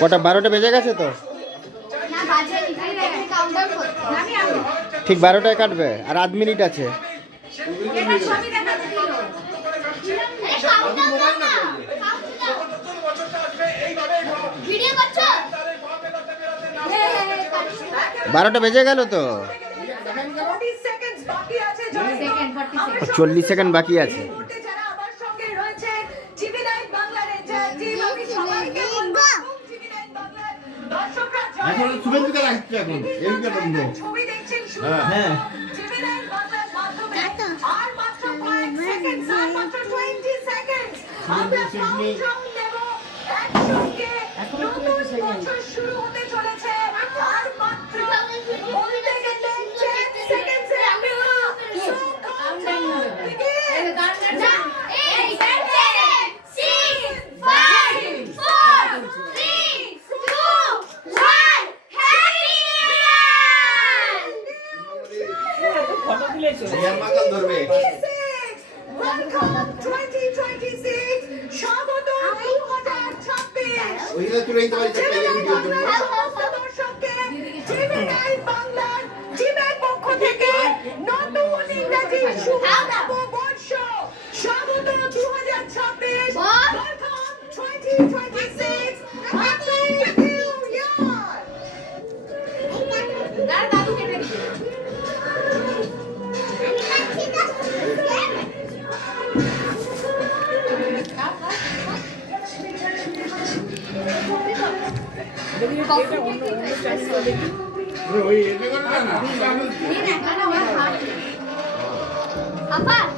কটা 12টা বেজে গেছে তো ঠিক 12টায় কাটবে আর 8 মিনিট আছে। বারোটা বেজে গেল তো 40 সেকেন্ড বাকি আছে। শুরু হতে চলেছে আর মাত্র বলতে গেলে 10 সেকেন্ডস এর Welcome 2026 স্বাগত 2026 বাংলার টিমের পক্ষ থেকে নতুন ইংরেজি শুভ নববর্ষ স্বাগত 2026 Welcome 2026 Happy New Year দাদু কেটে Apa?